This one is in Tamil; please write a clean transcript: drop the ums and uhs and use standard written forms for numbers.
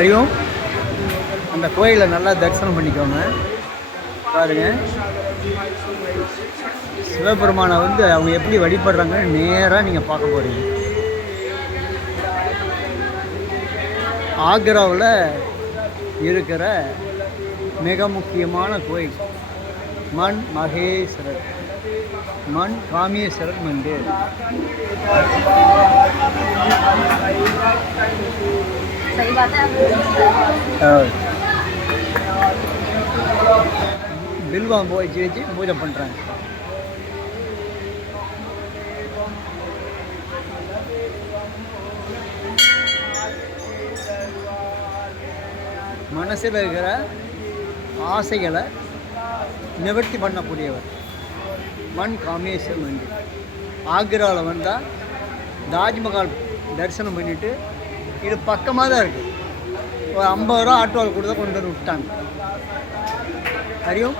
அறிவும் அந்த கோயிலை நல்லா தரிசனம் பண்ணிக்கோங்க. பாருங்க, சிவபெருமானை வந்து அவங்க எப்படி வழிபடுறாங்கன்னு நேராக நீங்கள் பார்க்க போகிறீங்க. ஆக்ராவில் இருக்கிற மிக முக்கியமான கோயில் மண் மகேஸ்வரர், மண் காமேஸ்வரர் மந்திர். பில்வம் போய் வச்சு பூஜை பண்ணுறாங்க. மனசில் இருக்கிற ஆசைகளை நிவர்த்தி பண்ணக்கூடியவர் மண் காமேஸ்வர் மந்திர். ஆக்ராவில் வந்தால் தாஜ்மஹால் தரிசனம் பண்ணிவிட்டு இது பக்கமாக தான் இருக்குது. ஒரு 50 ரூபா ஆட்டோவில் கொடுத்தா கொண்டு வந்து விட்டாங்க. அறியும்